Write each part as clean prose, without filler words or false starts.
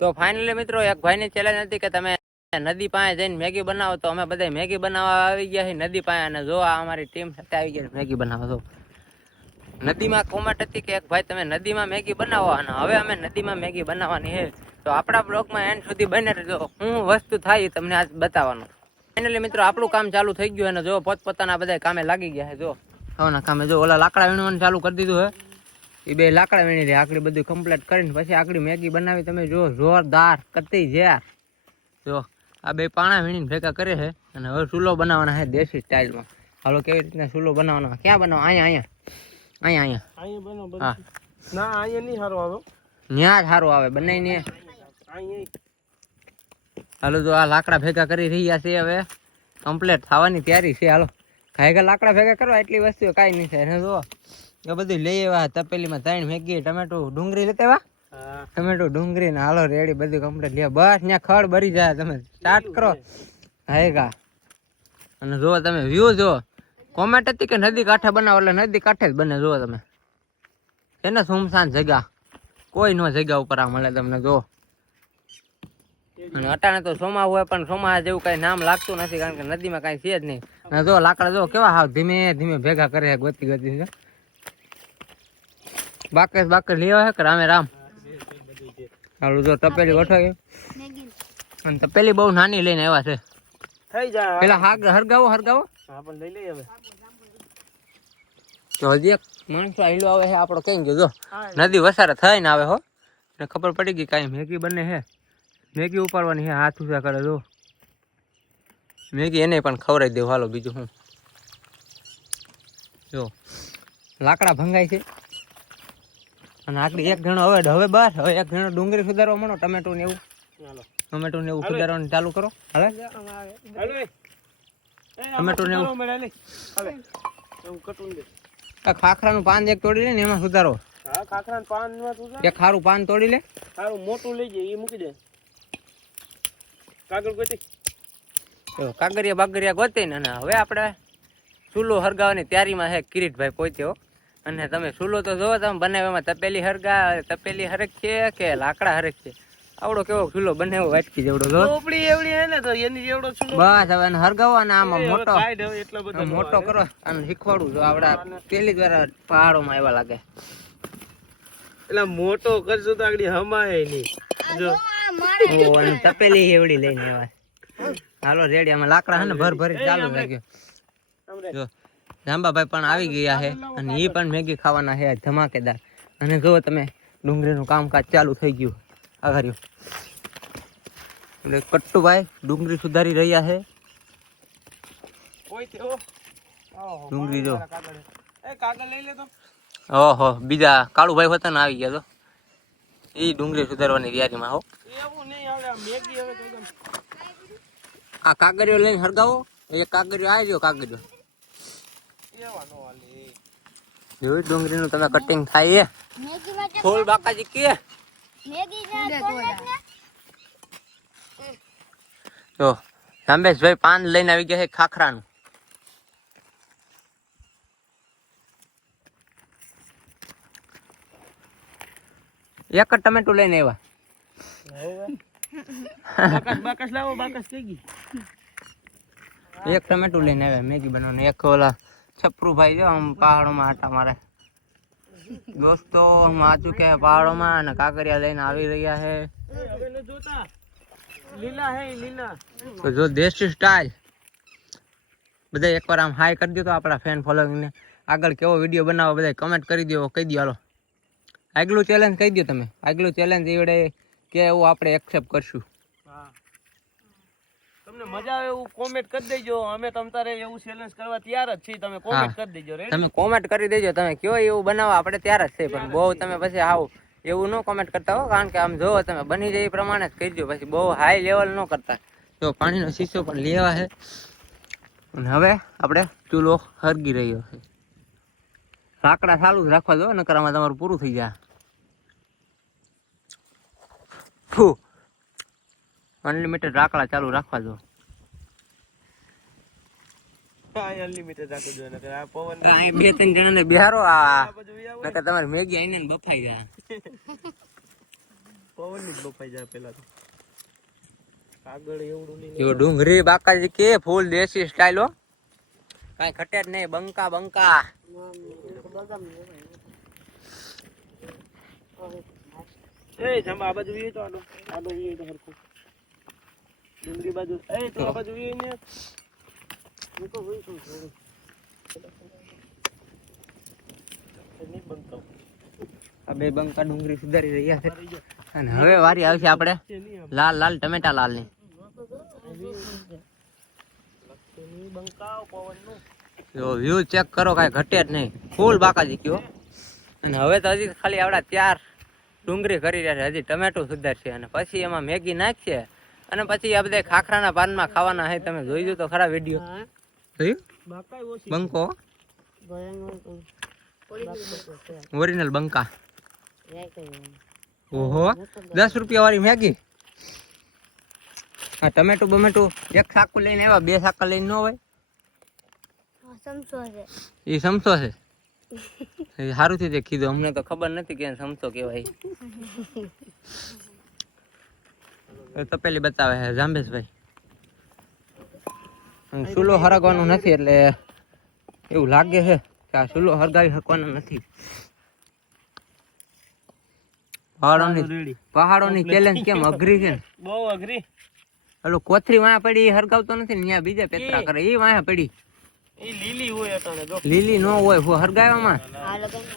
તો ફાઇનલી મિત્રો એક ભાઈની ચેલેન્જ હતી કે તમે નદી પાસે જઈને મેગી બનાવો, તો અમે બધા મેગી બનાવવા આવી ગયા છીએ નદી પાસે. અને જો આ અમારી ટીમ સાથે આવી ગઈ મેગી બનાવો. તો નદીમાં કોમેન્ટ હતી કે એક ભાઈ તમે નદીમાં મેગી બનાવો, અને હવે અમે નદીમાં મેગી બનાવવાની છે. તો આપણા બ્લોગમાં એન્ડ સુધી બને રહેજો, શું વસ્તુ થાય તમને આજ બતાવવાનું. ફાઇનલી મિત્રો આપણું કામ ચાલુ થઈ ગયું, અને જો પોતપોતાના બધા કામે લાગી ગયા છે. જો હવના કામે જો ઓલા લાકડા વીણવાનું ચાલુ કરી દીધું હે, એ બે લાકડા વીણી રહ્યા. આકડી બધું કમ્પ્લીટ કરીને પછી આકડી મેગી બનાવી. તમે જો જોરદાર કરતી છે. જો આ બે પાણા વીણીને ભેગા કરે છે, અને હવે ચૂલો બનાવવાના છે દેશી સ્ટાઇલમાં. હાલો કેવી રીતના ચૂલો બનાવવાનો, ક્યાં બનાવો? અહીંયા હા ના અહીંયા નહીં સારું આવે, ન્યા જ સારું આવે બનાવીને. હાલો તો આ લાકડા ભેગા કરી રહ્યા છે, હવે કમ્પ્લીટ થવાની તૈયારી છે. હાલો ઘાયગા લાકડા ભેગા કરવા, એટલી વસ્તુઓ કાંઈ નહીં થાય. જો એ બધું લઈ આવ્યા તપેલીમાં, 3 મેગી, ટમેટું, ડુંગળી લેતા આવ્યા. ટમેટું, ડુંગળી ને હાલો રેડી બધું કમ્પ્લીટ લે. બસ ત્યાં ખડ ભરી જાય. તમે સ્ટાર્ટ કરો ઘાયગા. અને જો તમે વ્યૂ જો, કોમેન્ટ હતી કે નદી કાંઠે બનાવો, એટલે નદી કાંઠે જ બને. જો તમે એને સુમસાન જગ્યા, કોઈ નો જગ્યા ઉપર આ મળે તમને. જો અને અટાણે તો સોમા હોય, પણ સોમા જેવું કઈ નામ લાગતું નથી, કારણ કે નદીમાં કઈ છે જ નહીં. અને જો લાકડા જો કેવા હાવ ધીમે ધીમે ભેગા કરે, ગોતી ગોતી છે. બાકસ લેવા છે કે રામે રામ. હાલું જો તપેલી ગોઠવાય, અને તપેલી બહુ નાની લઈને આવ્યા છે. થઈ જાય પેલા હરગાવો હા, પણ લઈ લઈએ હવે. તો હજી એક માણસો હીલો આવે છે આપણો, કઈ ગયો જો નદી વસારે થઈ ને આવે હો. ને ખબર પડી ગઈ કાંઈ મેગી બને છે, મેગી ઉપાડવાની છે. હાથ ઊંચા કરે જો મેગી, એને પણ ખવડાવી દેવું. હાલો બીજું શું. જો લાકડા ભંગાય છે, અને આકડી એક જણો હવે બસ હવે એક જણો ડુંગળી સુધારવા માંડો, ટમેટું ને એવું. ટમેટું ને એવું સુધારવાનું ચાલુ કરો. હવે ટમેટું ને એવું ખાખરાનું પાન એક તોડી લે ને એમાં સુધારો. હા, ખાખરાનું પાન એક ખારું પાન તોડી લે, સારું મોટું લઈ જાય, એ મૂકી દે. કાગળ ગોતી, કાગરિયા બાગરિયા ગોતી ને. હવે આપણે ચૂલો હરગાવાની તૈયારીમાં છે કિરીટભાઈ પોતે હો. અને તમે ચૂલો તો જોવો તમે બનાવવામાં, તપેલી હરક છે કે લાકડા હરક છે. આવડો કેવો ચૂલો બનાવ્યો, વાટકી જેવડો જો. ટોપડી એવડી હે ને, તો એની જેવડો ચૂલો. બસ હવે એને હરગાવો, અને આમાં મોટો એટલો બધો મોટો કરો, અને શીખવાડું જો. આવડા પેલી જ વાર પહાડોમાં એવા લાગે. એટલે મોટો કરશું તો આગળ હમાય નહીં. જો અને તપેલી એવડી લઈને આવ્યા. હાલો રેડી, આમાં લાકડા છે ને ભરી ચાલુ લાગ્યો. જો જાંબાભાઈ પણ આવી ગયા છે, અને એ પણ મેગી ખાવાના છે ધમાકેદાર. અને જો તમે ડુંગળીનું કામકાજ ચાલુ થઈ ગયું આગળ. એટલે કટ્ટુભાઈ ડુંગળી સુધારી રહ્યા છે. ડુંગળી જો કાગળ લઈ લે તો. ઓહો, બીજા કાળુભાઈ હતા ને આવી ગયા. તો એ ડુંગળી સુધારવાની તૈયારીમાં હો. એવું નહીં આવે, મેગી હવે આ કાગળિયો લઈને હરગાવો. એક કાગળિયો આવી ગયો, કાગળિયો જોઈ ડુંગળીનું તમે કટિંગ થાય એ ફૂલ બાકાજી કે જો રામેશભાઈ પાન લઈને આવી ગયા છે ખાખરાનું. એક જ ટમેટું લઈને આવ્યા. બાકસ લાવો, બાકસ થઈ ગઈ. એક ટમેટું લઈને આવ્યા મેગી બનાવવાનું. એક ઓલા છપરુભાઈ જો આમ પહાડોમાં આટા મારે. દોસ્તો હું આ ચૂક્યા પહાડોમાં, અને કાંકરિયા લઈને આવી રહ્યા છે. લીલા હે લીલા. તો જો દેશી સ્ટાઇલ બધા એકવાર આમ હાઈ કરી દો તો આપણા ફેન ફોલોઈંગ ને. આગળ કેવો વિડીયો બનાવો બધા કમેન્ટ કરી દો, કહી દો. હાલો આગલું ચેલેન્જ કહી દો તમે. આગલું ચેલેન્જ એવડે કે એવું આપણે એક્સેપ્ટ કરશું. તમને મજા આવે એવું કોમેન્ટ કરી દેજો. અમે તમારે એવું ચેલેન્જ કરવા તૈયાર જ છીએ. તમે કોમેન્ટ કરી દેજો. તમે કોમેન્ટ કરી દેજો, તમે કયો એવું બનાવવા આપણે તૈયાર જ છે. પણ બહુ તમે પછી આવો એવું ન કોમેન્ટ કરતા હો, કારણ કે આમ જોવો તમે બની જાય એ પ્રમાણે જ કરજો. પછી બહુ હાઈ લેવલ ન કરતા. તો પાણીનો શીશો પણ લેવા છે. અને હવે આપણે ચૂલો હરગી રહ્યો છે. લાકડા ચાલુ જ રાખવા દો, નકર આમાં તમારું પૂરું થઈ જાય. અનલિમિટેડ લાકડા ચાલુ રાખવા દો. અનલિમિટેડ રાખો જો, નકર આ પવન આ બે ત્રણ જણાને બિહારો, આ નકર તમારી મેગી આઈને બફાઈ જાય. પવન ની બફાઈ જાય પેલા તો કાગળ એવડું લઈને જો ડુંગળી બાકાજી કે ફૂલ દેશી સ્ટાઈલ હો, કાઈ ખટે જ નહીં. બંકા બંકા એ જમા આ બાજુ વી તો આ બાજુ વી તો હરખું ડુંગળી બાજુ એ તો આ બાજુ વી ને હું તો વી છું થોડું નહીં બનતો. આ બે બંકા ડુંગળી સુધારી રહ્યા છે અને હવે વારી આવશે આપણે લાલ લાલ ટમેટા લાલ ની. બંકાવ પવન નું જો વ્યૂ ચેક કરો, કાઈ ઘટે જ નહીં, ફૂલ બાકાજી કયો. અને હવે તો હજી ખાલી આવડા 4 ડુંગળી કરી રહ્યા છે, હજી ટમેટું સુધારશે અને પછી એમાં મેગી નાખશે અને પછી આ બધા ખાખરાના પાનમાં ખાવાના છે. તમે જોઈ જો તો ખરા વિડીયો જોયું? બંકો ઓરિજિનલ બંકા. ઓહો 10 રૂપિયા વાળી મેગી. આ ટમેટું બમેટું એક સાકુ લઈને આવ્યા, 2 સાકર લઈને ન હોય. એ સમસો છે. એ સારું થી કીધું, અમને તો ખબર નથી કે સમસો કેવાય. તપેલી બતાવે છે જાંબેશભાઈ. ચૂલો હરગવાનો નથી એટલે એવું લાગે છે કે આ ચૂલો હરગાવી શકવાનો નથી. પહાડોની ચેલેન્જ કેમ અઘરી છે ને? બહુ અઘરી. ઓલો કોથરી વાયા પડી હરગાવતો નથી ને, ત્યાં બીજા પેતરા કરે એ વાયા પડી. ઈ લીલી હોય અટાણે જો. લીલી નો હોય હું હરગાવામાં.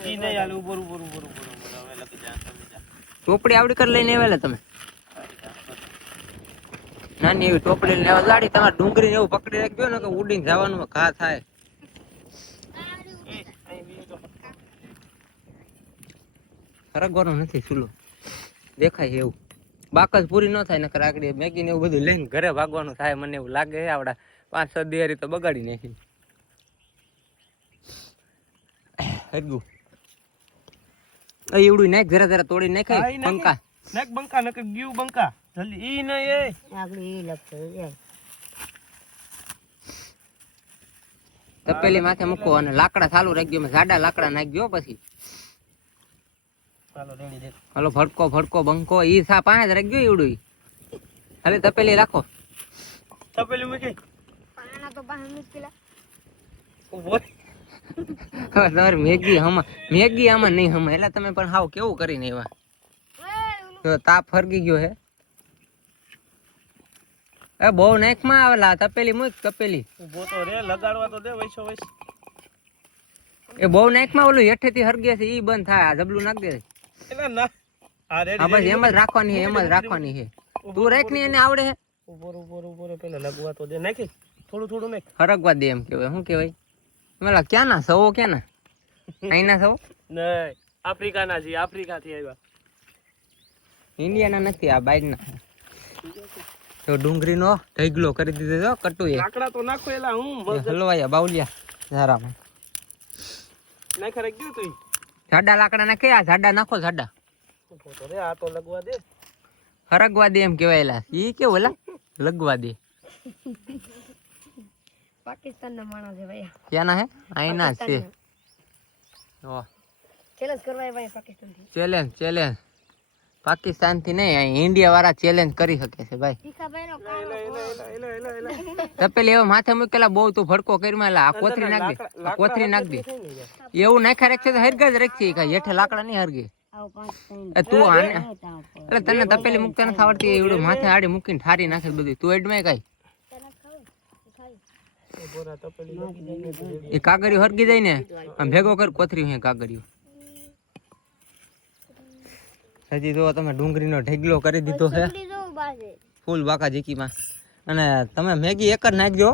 ઈ નહીં હાલ ઉપર ઉપર ઉપર ઉપર હવે લગી જા તમે જા. ટોપડી આવડી કરી લઈને આવેલા તમે? નાની એવી ટોપડી લઈને આવ્યા ગાડી. તમારે ડુંગળી એવું પકડી રાખજો ને કે ઉડીને જવાનું ઘા થાય. હરગવાનું નથી ચૂલો, દેખાય એવું. બાક જ પૂરી ન થાય નકર આગળ મેગી ને એવું બધું લઈને ઘરે ભાગવાનું થાય. મને એવું લાગે છે આવડા 5-6 દિવાળી તો બગાડી નાખી. હરગું એવડું નાખ, જરા જરા તોડી નાખાય. બંકા નાખ, બંકા નકર ગયું બંકા જલ્દી. ઈ નહીં એ આગળ ઈ લખતો તપેલી માથે મૂકો અને લાકડા ચાલુ રાખજો. જાડા લાકડા નાખજો પછી. ચાલો રેડી દે. હાલો ભડકો ભડકો બંકો ઈ સા પાસે જ રાખજો એવડું. હાલે તપેલી રાખો. તપેલી મૂકી પાણા તો પાસે મુશ્કેલા ઉભો. હવે તમારે મેગી આમાં નહીં હમે એટલે તમે પણ હાવ કેવું કરીને એવા. તો તાપ ફરગી ગયો હે. એ બહુ નાખ માં આવેલા તપેલી મૂક તપેલી. ઉભો તો રે, લગાડવા તો દે વૈસો વૈસ. એ બહુ નાખ માં ઓલું હેઠેથી હરગે છે ઈ બંધ થાય. આ જબલું નાખ દે. એટલે ના આ રેડી. હા બસ એમ જ રાખવાની છે, એમ જ રાખવાની છે. તું રાખ ને એને આવડે હે. ઉપર ઉપર ઉપર પેલા લગવા તો દે. નાખી થોડું થોડું નાખ. હરગવા દે એમ કેવાય. શું કેવાય મેલા? ક્યાં ના સવો ક્યાં ના? અહીં ના સવો નહીં, આફ્રિકા ના જી, આફ્રિકા થી આવ્યા. ઇન્ડિયા ના નથી, આ બાઈર ના. તો ડુંગળી નો ઢગલો કરી દીધો કટુએ. લાકડા તો નાખો એલા હું હલવાયા બાઉલિયા જરામાં નાખ રાખ્યું તું. જાડા લાકડા નાખે. આ જાડા નાખો જાડા. ઉભો તો રે, આ તો લગવા દે. હરગવા દે એમ કેવાયેલા. ઈ કેવું ઓલા લગવા દે. પાકિસ્તાન ના માણસ છે ભાઈ. ક્યાં ના હે? આઈના છે. ઓ ચેલેન્જ કરવા ભાઈ પાકિસ્તાન થી. ચેલેન્જ ચેલેન્જ પાકિસ્તાન થી નહીં, અહીં ઇન્ડિયા વાળા ચેલેન્જ કરી શકે છે ભાઈ. ભીખાભાઈ નો તપેલી એવો માથે મૂકેલા બહુ તું ભડકો કરી માં આ કોથરી નાખ દે. આ કોથરી નાખ દે. એવું નાખ્યા રાખશે તો હરગા જ રાખશે. કઈ હેઠે લાકડા નહીં હરગે. એ તું આને એટલે તને તપેલી મૂકતા નથી આવડતી. એવડું માથે આડી મૂકીને ઠારી નાખે બધું. તું એડમાં કઈ એ કાગળિયું હરગી જાય ને આમ ભેગો કર કોથરી હે કાગળિયું. હજી જો તમે ડુંગળીનો ઢગલો કરી દીધો છે ફૂલ બાકા જીકીમાં. અને તમે મેગી એક જ નાખજો.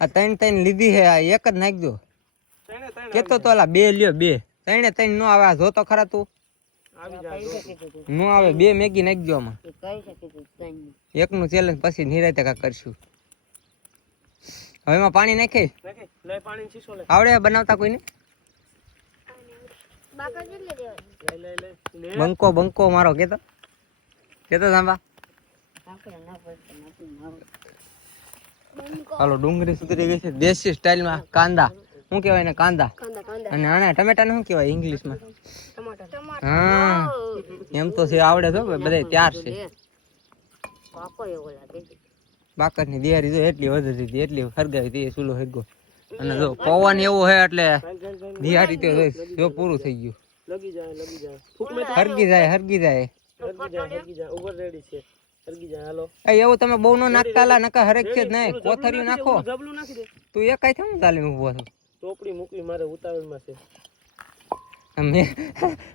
આ 3 લીધી છે, આ એક જ નાખજો. કેતો તો ઓલા 2 લ્યો, 2 3 નો આવે. આ જો તો ખરા તું નો આવે. 2 મેગી નાખજો આમાં. એકનું ચેલેન્જ પછી નિરાતે કા કરશું. હવે એમાં પાણી નાખે. આવડે બનાવતા કોઈને? બંકો બંકો મારો કેતો કેતો સાંભા. હાલો ડુંગળી સુધરી ગઈ છે દેશી સ્ટાઈલમાં. કાંદા શું કહેવાય ને કાંદા કાંદા કાંદા અને આને ટમેટાને શું કહેવાય ઇંગ્લિશમાં ટમાટર હા એમ તો છે આવડે છો બધા ત્યાર છે પાકો એવો લાગે છે બાકરની દિવાળી જો એટલી વધતી હતી એટલી હરગાવી હતી ચૂલો હરગો અને જો પવન એવો છે એટલે દિવાળી તો જો પૂરું થઈ ગયું લગી જાય ફૂક મે હરગી જાય હરગી જાય ઓવર રેડી છે હરગી જાય હાલો એવું તમે બહુ નો નાખતા લા નકા હરેક છે જ નહીં કોથરિયું નાખો જબલું નાખી દે તું એક કઈ થયું ચાલીને ઉભો છો ચોપડી મૂકવી મારે ઉતાવળમાં છે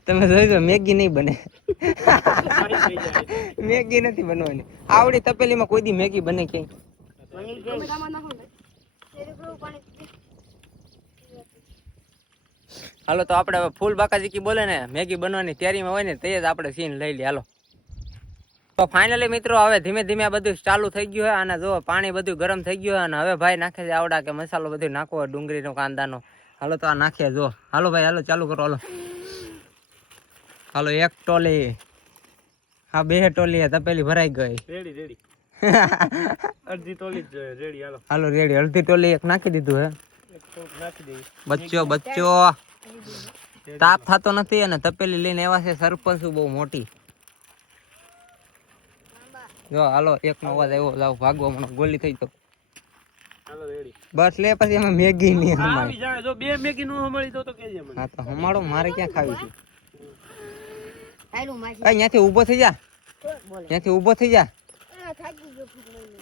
તમે જોઈજો મેગી નહીં બને મેગી નથી બનવાની આવડી તપેલીમાં કોઈ દી મેગી બને ક્યાંય હાલો તો આપણે ફૂલ બાકાજીકી બોલે ને મેગી બનવાની તૈયારીમાં હોય ને તે જ આપણે સીન લઈ લે હાલો તો ફાઇનલી મિત્રો હવે ધીમે ધીમે આ બધું ચાલુ થઈ ગયું છે અને જો પાણી બધું ગરમ થઈ ગયું છે અને હવે ભાઈ નાખે છે આવડા કે મસાલો બધું નાખવો ડુંગળીનો કાંદાનો હાલો તો આ નાખીએ જો હાલો ભાઈ હાલો ચાલુ કરો હાલો હાલો એક ટોલી હા બે ટોલી તપેલી ભરાઈ ગઈ રેડી અડધી ટોલી જ રેડી હાલો હાલો રેડી અડધી ટોલી એક નાખી દીધું હે નાખી દે બચ્ચો તાપ થતો નથી અને તપેલી લઈને એવા છે સરપંચ બહુ મોટી જો હાલો એક નો અવાજ આવ્યો જાવ ભાગવા મને ગોલી થઈ તો હાલો રેડી બસ લે પછી અમે મેગી ની આવી જાય જો બે મેગી નો મળી તો કેજે મને હા તો હમાડો મારે ક્યાં ખાવી છે આયલું માસી અહીંયાથી ઊભો થઈ જા બોલે ત્યાંથી ઊભો થઈ જા થાકી ગયો ફૂક લઈને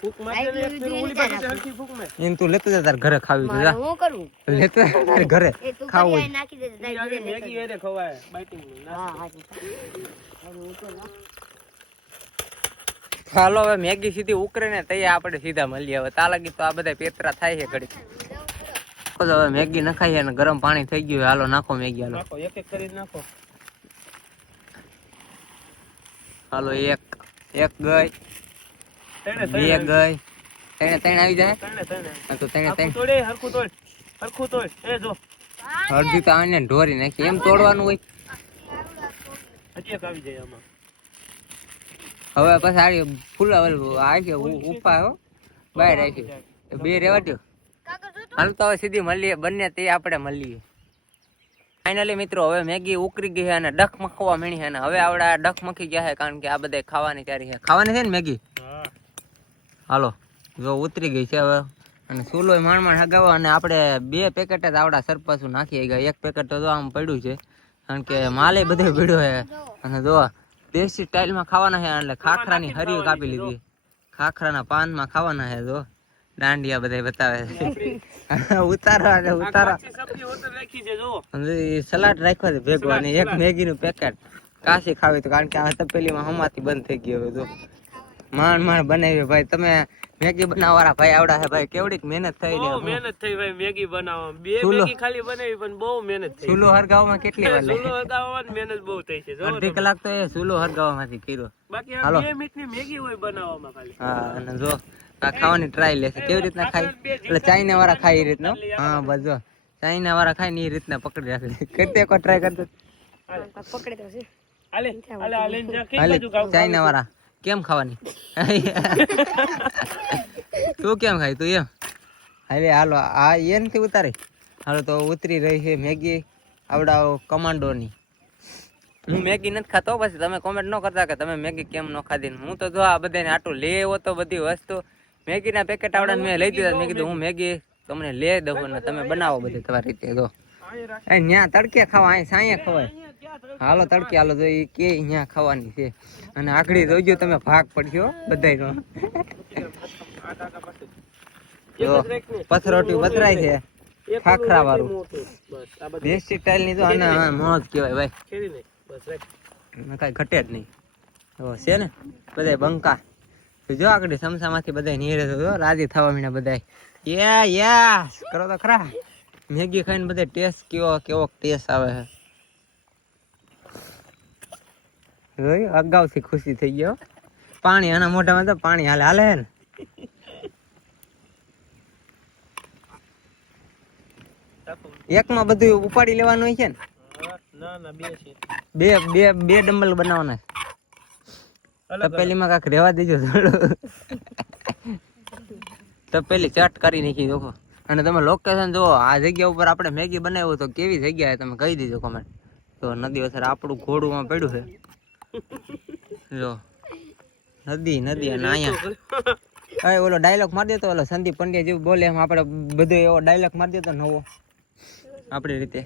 ફૂક મારને એક ફેર ઓલી બાજુ હરખી ફૂક મે એમ તું લેતો જા તાર ઘરે ખાવી છે જા હું કરું લેતો જા તાર ઘરે એ તું ખાવું કરી નાખી દે યાર મેગી વેરે ખવાય બાઈટિંગ હા હા હું તો ના હાલો હવે મેગી સીધી ઉકરે ને તઈ આપણે સીધા મળીએ હવે તાલાગી તો આ બધા પેતરા થાય છે ઘડી તો હવે મેગી નખાઈ અને ગરમ પાણી થઈ ગયું હાલો નાખો મેગી હાલો નાખો એક કરી નાખો હાલો એક ગઈ તણે બે ગઈ ત્રણ આવી જાય તણે હા તો ત્રણ તોડે હરખું તોડ એ જો અડધી તો આને ઢોરી નાખી એમ તોડવાનું હોય હજી એક આવી જાય આમાં હવે પછી આ ફૂલા આ છે ઉપા હો બહાર રાખી બે રેવા દો હાલ તો હવે સીધી મળીએ બંને તે આપણે મળીએ ફાઇનલી મિત્રો હવે મેગી ઉકરી ગઈ છે અને ડખ મખવા મળી છે અને હવે આવડા ડખ મખી ગયા છે કારણ કે આ બધા ખાવાની તૈયારી છે ખાવાની છે ને મેગી હા હાલો જો ઉતરી ગઈ છે હવે અને ચૂલો માંડ હગાવો અને આપણે બે પેકેટ જ આવડા સરપાસું નાખી ગયા એક પેકેટ તો આમ પડ્યું છે કારણ કે માલે બધે પડ્યો છે અને જો દેશી સ્ટાઇલમાં ખાવાના છે એટલે ખાખરાની હરી કાપી લીધી ખાખરાના પાનમાં ખાવાના છે જો દાંડિયા બધા બતાવે છે ઉતારો અને ઉતારો સબ્જી હોટલ રાખી છે જો સલાડ રાખ્યો છે ભેગો અને એક મેગી નું પેકેટ કાશી ખાવી તો કારણ કે આ તપેલીમાં હમાતી બંધ થઈ ગયો હવે જો માંડ બનાવી ભાઈ તમે મેગી બનાવવાળા ભાઈ આવડા છે ભાઈ કેવડીક મહેનત થઈ બહુ મહેનત થઈ ભાઈ મેગી બનાવવામાં બે મેગી ખાલી બનાવી પણ બહુ મહેનત થઈ ચૂલો હરગાવવામાં કેટલી વાર ચૂલો હરગાવવામાં મહેનત બહુ થઈ છે જો અડધી કલાક તો એ ચૂલો હરગાવવામાંથી કર્યો બાકી આ હાલો. 2 મિનિટની મેગી હોય બનાવવામાં ખાલી હા અને જો આ ખાવાની ટ્રાય લેશે કેવી રીતના ખાય એટલે ચાઇના વાળા ખાય એ રીતનો હા બસ જો ચાઇના વાળા ખાય ને એ રીતના પકડી રાખે કરતે એક ટ્રાય કરતો પકડે તો છે આલે જા કઈ હાલે બાજુ ગાવ ચાઇના વાળા કેમ ખાવાની તું કેમ ખાય તું એમ હાલે હાલો આ એ નથી ઉતારી હાલો તો ઉતરી રહી છે મેગી આવડા કમાન્ડોની હું મેગી નથી ખાતો પછી તમે કોમેન્ટ ન કરતા કે તમે મેગી કેમ ન ખાધી હું તો જો આ બધાને આટલું લે એવો તો બધી વસ્તુ મેગીના પેકેટ આવડા મેં લઈ દીધા મેં કીધું હું મેગી તમને લે દઉં ને તમે બનાવો બધી તમારી રીતે જો ન્યા તડકે ખાવા અહીં સાંયે ખવાય હાલો તડકે હાલો તો એ કે અહીંયા ખાવાની છે અને આખડી જોઈજો તમે ભાગ પડ્યો બધાયનો જો પથરોટી પથરાય છે ખાખરા વાળું દેશી સ્ટાઇલ ની તો આને મોજ કહેવાય ભાઈ ખેડી બસ રાખ કઈ ઘટે જ નહીં તો છે ને બધા બંકા જો આગળ સમસામાંથી બધા નીરે તો જો રાજી થવા મીના બધા યા કરો તો ખરા મેગી ખાઈને બધા ટેસ્ટ કેવો ટેસ્ટ આવે છે જોયું અગાઉથી ખુશી થઈ ગયો પાણી આના મોઢામાં તો પાણી હાલે ને એકમાં બધું ઉપાડી લેવાનું હોય છે ને ના ના બે છે બે ડમ્બલ બનાવવાના તપેલીમાં કાંક રેવા દેજો થોડું તપેલી ચટ કરી નાખી દેખો અને તમે લોકેશન જુઓ, આ જગ્યા ઉપર આપણે મેગી બનાવ્યું તો કેવી જગ્યા તમે કહી દીધો કમેન્ટ. તો નદી વસર આપણું ઘોડું માં પડ્યું છે. જો નદી નદી અને અહીંયા ઓલો ડાયલોગ મારી દેતો, ઓલો સંદીપ પંડ્યા જેવું બોલે એમ આપણે બધો એવો ડાયલોગ મારી દેતો નવો આપણી રીતે.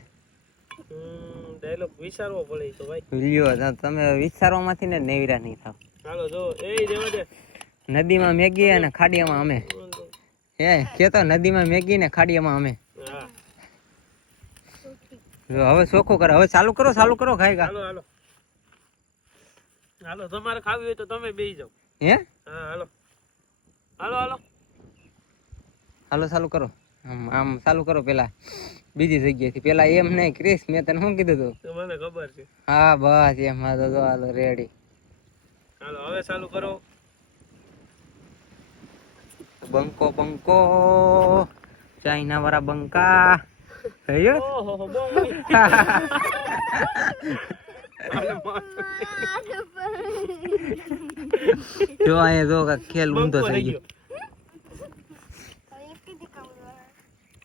ડાયલોગ વિચારવો પડે તો ભાઈ. લ્યો તમે વિચારવામાંથી ને નેવરા નહીં થાવ. ચાલો જો એ દેવા દે. નદીમાં મેગી અને ખાડિયામાં અમે. હે કેતો નદીમાં મેગી ને ખાડિયામાં અમે. હા જો હવે ચોખ્ખું કરો, હવે ચાલુ કરો ખાઈ ગા. હાલો હાલો હાલો, તમારે ખાવી હોય તો તમે બેસી જાઓ. હે હા હાલો હાલો હાલો હાલો ચાલુ કરો. આમ ચાલુ કરો પેલા બીજી જગ્યાએથી. પેલા એમ નહીં ક્રિસ, મેં તને શું કીધું તું? તો મને ખબર છે. હા બસ એમ તો જો હાલો રેડી. હાલો હવે ચાલુ કરો. બંકો બંકો ચાઇના વાળા બંકા. થયો ઓહો બહુ જો અહીંયા જો કાંઈક ખેલ ઊંધો થઈ ગયો.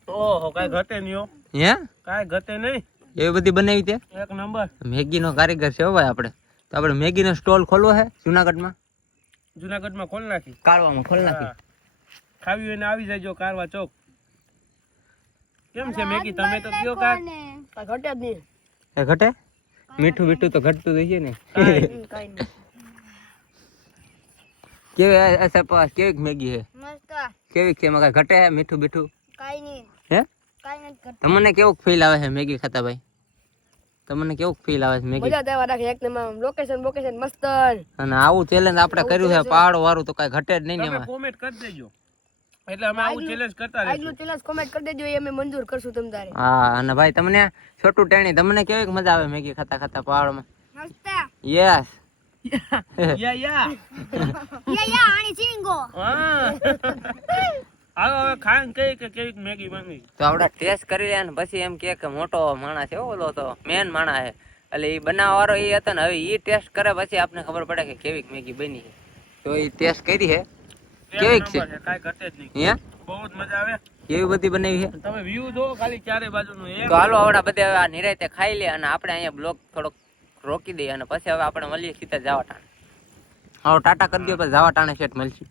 ઓહો કાઈ ઘટે નહીં હો. હે કાઈ ઘટે નહીં. એવી બધી બનાવી તે એક નંબર. મેગી નો કારીગર છે હો ભાઈ આપણે. તો આપણે મેગી નો સ્ટોલ ખોલવો છે જુનાગઢમાં. જુનાગઢમાં ખોલ નાખી. કાળવામાં ખોલ નાખી. હા. ખાવી હોય ને આવી જાયજો કારવા ચોક. કેમ છે મેગી, તમે તો કયો કા ઘટે જ નહીં. એ ઘટે મીઠું બીઠું તો ઘટતું થઈ છે ને. કાઈ નહીં. કેવી અસર પાસ કેવી મેગી છે? મસ્ત. કેવી છે એમાં કાંઈ ઘટે છે મીઠું બીઠું? કાઈ નહીં. હે કાઈ નથી કરતું. તમને કેવું ફીલ આવે છે મેગી ખાતા ભાઈ? તમને કેવું ફીલ આવે છે મેગી? મજા દેવા રાખે એક નંબર. લોકેશન મસ્ત. અને આવું ચેલેન્જ આપણે કર્યું છે પહાડ વાળું તો કાંઈ ઘટે જ નહીં ને તમે એમાં. કોમેન્ટ કરી દેજો એટલે અમે આવું ચેલેન્જ કરતા રહીશું. આગલું ચેલેન્જ કોમેન્ટ કરી દેજો, એ અમે મંજૂર કરશું તમ તારે. હા અને ભાઈ તમને છોટું ટેણી તમને કેવી મજા આવે મેગી ખાતા ખાતા પહાડમાં? મસ્ત. યસ. યા આણી સિંગો. હા હાલો હવે ખાઈને કઈ કે કેવી મેગી બની. તો આપણે ટેસ્ટ કરી લે ને પછી એમ કે મોટો માણસ છે ઓલો તો મેન માણસ છે એટલે એ બનાવવા વાળો એ હતો ને હવે એ ટેસ્ટ કરે પછી આપણે ખબર પડે કે કેવી મેગી બની છે. તો એ ટેસ્ટ કરી છે કેવી છે? કાઈ ઘટે જ નહીં. હે બહુ જ મજા આવે. કેવી બધી બનાવી છે? તમે વ્યૂ જો ખાલી ચારે બાજુનું. તો હાલો આવડા બધે હવે આ નિરાયતે ખાઈ લે અને આપણે અહીંયા બ્લોગ થોડોક રોકી દઈએ અને પછી હવે આપણે મળીએ સીધા જવા ટાણે. હવે ટાટા કરી દો પછી જવા ટાણે સેટ મળશે.